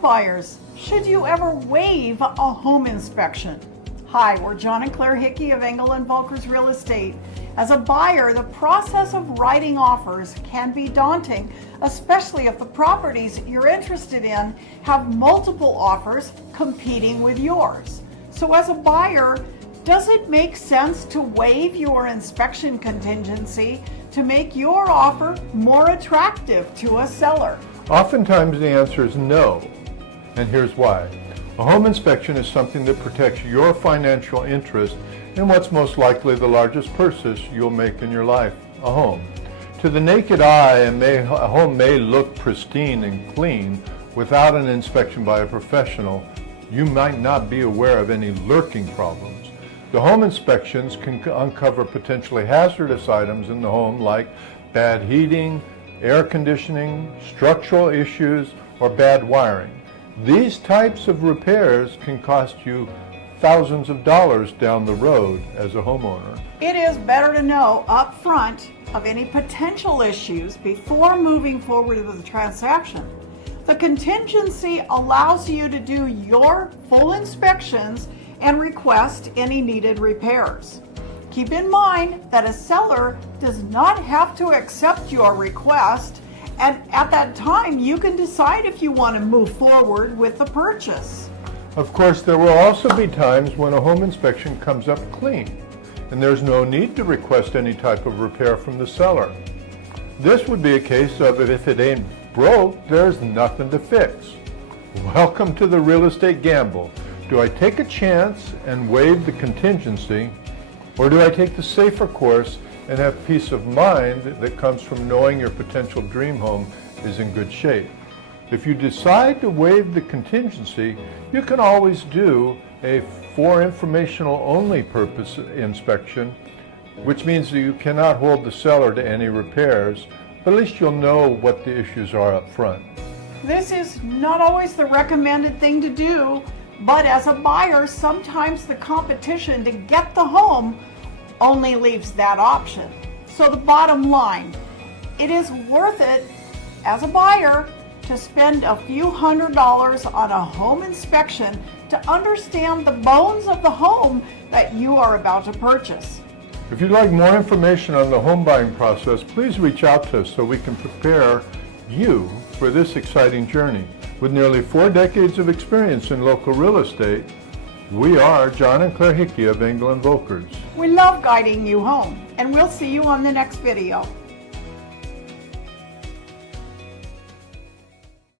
home buyers, should you ever waive a home inspection? Hi, we're John and Claire Hickey of Engel and Voelkers Real Estate. As a buyer, the process of writing offers can be daunting, especially if the properties you're interested in have multiple offers competing with yours. So as a buyer, does it make sense to waive your inspection contingency to make your offer more attractive to a seller? Oftentimes the answer is no, and here's why. A home inspection is something that protects your financial interest in what's most likely the largest purchase you'll make in your life, a home. To the naked eye, a home may look pristine and clean without an inspection by a professional. You might not be aware of any lurking problems. The home inspections can uncover potentially hazardous items in the home like bad heating, air conditioning, structural issues, or bad wiring. These types of repairs can cost you thousands of dollars down the road as a homeowner. It is better to know up front of any potential issues before moving forward with the transaction. The contingency allows you to do your full inspections and request any needed repairs. Keep in mind that a seller does not have to accept your request, and at that time you can decide if you want to move forward with the purchase. Of course, there will also be times when a home inspection comes up clean, and there's no need to request any type of repair from the seller. This would be a case of if it ain't broke, there's nothing to fix. Welcome to the real estate gamble. Do I take a chance and waive the contingency, or do I take the safer course and have peace of mind that comes from knowing your potential dream home is in good shape? If you decide to waive the contingency, you can always do a for informational only purpose inspection, which means that you cannot hold the seller to any repairs, but at least you'll know what the issues are up front. This is not always the recommended thing to do, but as a buyer, sometimes the competition to get the home only leaves that option. So the bottom line, it is worth it as a buyer to spend a few $100s on a home inspection to understand the bones of the home that you are about to purchase. If you'd like more information on the home buying process, please reach out to us so we can prepare you for this exciting journey. With nearly 4 decades of experience in local real estate, we are John and Claire Hickey of Engel and Voelkers. We love guiding you home, and we'll see you on the next video.